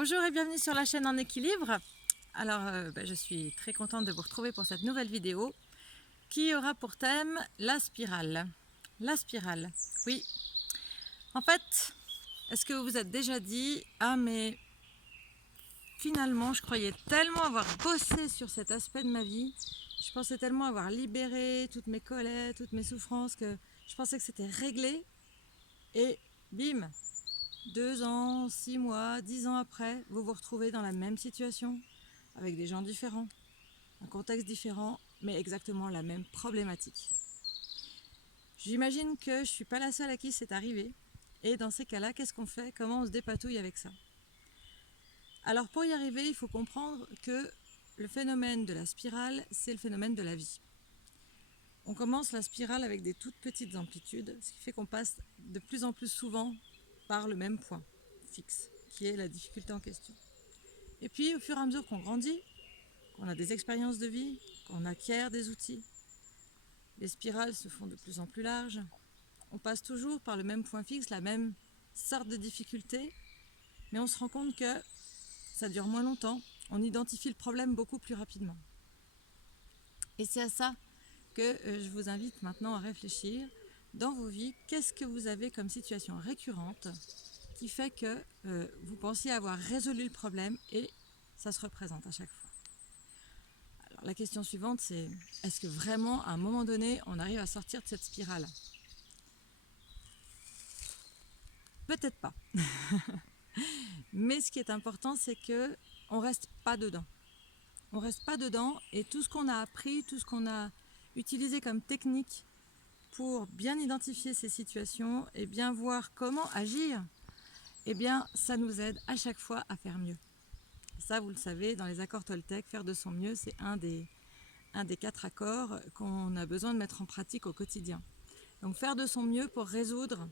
Bonjour et bienvenue sur la chaîne En Équilibre. Alors, je suis très contente de vous retrouver pour cette nouvelle vidéo qui aura pour thème la spirale. La spirale, oui. En fait, est-ce que vous vous êtes déjà dit « Ah mais finalement, je croyais tellement avoir bossé sur cet aspect de ma vie, je pensais tellement avoir libéré toutes mes colères, toutes mes souffrances que je pensais que c'était réglé et bim !» 2 ans, 6 mois, 10 ans après, vous vous retrouvez dans la même situation, avec des gens différents, un contexte différent, mais exactement la même problématique. J'imagine que je ne suis pas la seule à qui c'est arrivé. Et dans ces cas-là, qu'est-ce qu'on fait? Comment on se dépatouille avec ça? Alors pour y arriver, il faut comprendre que le phénomène de la spirale, c'est le phénomène de la vie. On commence la spirale avec des toutes petites amplitudes, ce qui fait qu'on passe de plus en plus souvent par le même point fixe, qui est la difficulté en question. Et puis au fur et à mesure qu'on grandit, qu'on a des expériences de vie, qu'on acquiert des outils, les spirales se font de plus en plus larges. On passe toujours par le même point fixe, la même sorte de difficulté, mais on se rend compte que ça dure moins longtemps, on identifie le problème beaucoup plus rapidement. Et c'est à ça que je vous invite maintenant à réfléchir. Dans vos vies, qu'est-ce que vous avez comme situation récurrente qui fait que vous pensiez avoir résolu le problème et ça se représente à chaque fois? Alors, la question suivante, c'est est-ce que vraiment, à un moment donné, on arrive à sortir de cette spirale? Peut-être pas. Mais ce qui est important, c'est qu'on ne reste pas dedans. On ne reste pas dedans et tout ce qu'on a appris, tout ce qu'on a utilisé comme technique pour bien identifier ces situations et bien voir comment agir, eh bien, ça nous aide à chaque fois à faire mieux. Ça, vous le savez, dans les accords Toltec, faire de son mieux, c'est un des 4 accords qu'on a besoin de mettre en pratique au quotidien. Donc faire de son mieux pour résoudre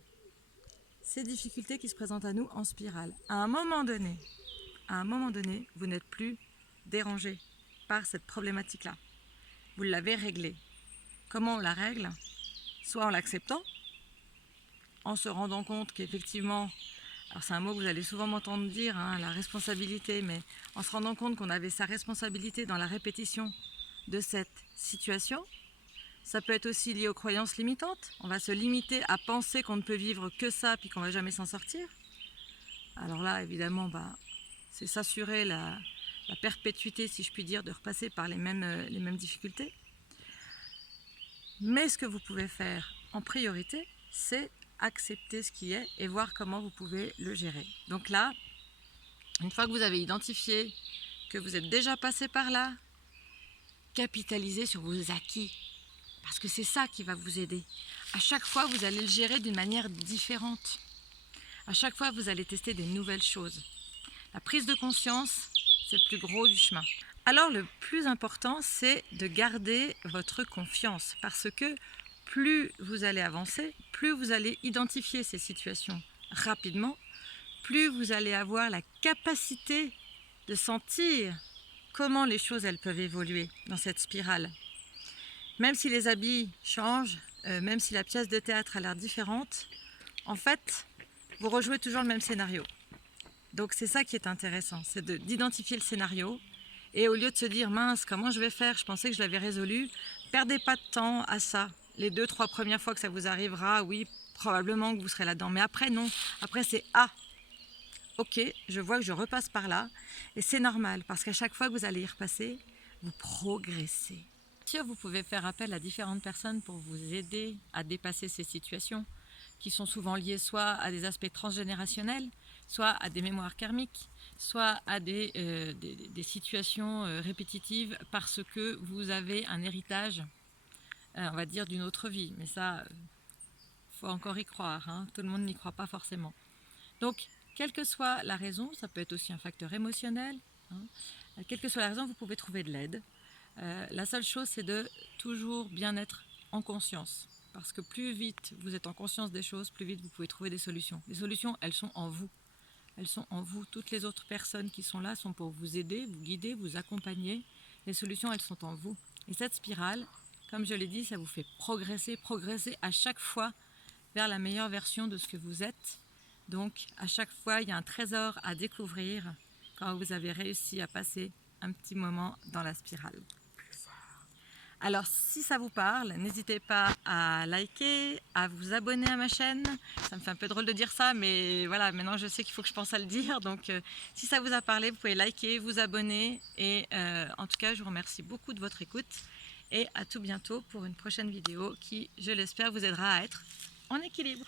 ces difficultés qui se présentent à nous en spirale. À un moment donné, vous n'êtes plus dérangé par cette problématique-là. Vous l'avez réglée. Comment on la règle? Soit en l'acceptant, en se rendant compte qu'effectivement, alors c'est un mot que vous allez souvent m'entendre dire, la responsabilité, mais en se rendant compte qu'on avait sa responsabilité dans la répétition de cette situation. Ça peut être aussi lié aux croyances limitantes. On va se limiter à penser qu'on ne peut vivre que ça, puis qu'on ne va jamais s'en sortir. Alors là, évidemment, c'est s'assurer la perpétuité, si je puis dire, de repasser par les mêmes difficultés. Mais ce que vous pouvez faire en priorité, c'est accepter ce qui est et voir comment vous pouvez le gérer. Donc là, une fois que vous avez identifié que vous êtes déjà passé par là, capitalisez sur vos acquis. Parce que c'est ça qui va vous aider. À chaque fois, vous allez le gérer d'une manière différente. À chaque fois, vous allez tester des nouvelles choses. La prise de conscience, c'est le plus gros du chemin. Alors, le plus important, c'est de garder votre confiance. Parce que plus vous allez avancer, plus vous allez identifier ces situations rapidement, plus vous allez avoir la capacité de sentir comment les choses elles peuvent évoluer dans cette spirale. Même si les habits changent, même si la pièce de théâtre a l'air différente, en fait, vous rejouez toujours le même scénario. Donc c'est ça qui est intéressant, c'est d'identifier le scénario et au lieu de se dire « mince, comment je vais faire? Je pensais que je l'avais résolu », perdez pas de temps à ça. Les 2-3 premières fois que ça vous arrivera, oui, probablement que vous serez là-dedans. Mais après, non. Après, c'est « ah, ok, je vois que je repasse par là ». Et c'est normal, parce qu'à chaque fois que vous allez y repasser, vous progressez. Bien sûr, vous pouvez faire appel à différentes personnes pour vous aider à dépasser ces situations qui sont souvent liées soit à des aspects transgénérationnels, soit à des mémoires karmiques, soit à des situations répétitives parce que vous avez un héritage, on va dire, d'une autre vie. Mais ça, faut encore y croire, tout le monde n'y croit pas forcément. Donc, quelle que soit la raison, ça peut être aussi un facteur émotionnel, quelle que soit la raison, vous pouvez trouver de l'aide. La seule chose, c'est de toujours bien être en conscience. Parce que plus vite vous êtes en conscience des choses, plus vite vous pouvez trouver des solutions. Les solutions, elles sont en vous. Elles sont en vous. Toutes les autres personnes qui sont là sont pour vous aider, vous guider, vous accompagner. Les solutions, elles sont en vous. Et cette spirale, comme je l'ai dit, ça vous fait progresser à chaque fois vers la meilleure version de ce que vous êtes. Donc, à chaque fois, il y a un trésor à découvrir. quand vous avez réussi à passer un petit moment dans la spirale. Alors si ça vous parle, n'hésitez pas à liker, à vous abonner à ma chaîne. Ça me fait un peu drôle de dire ça, mais voilà, maintenant je sais qu'il faut que je pense à le dire. Donc si ça vous a parlé, vous pouvez liker, vous abonner. Et en tout cas, je vous remercie beaucoup de votre écoute. Et à tout bientôt pour une prochaine vidéo qui, je l'espère, vous aidera à être en équilibre.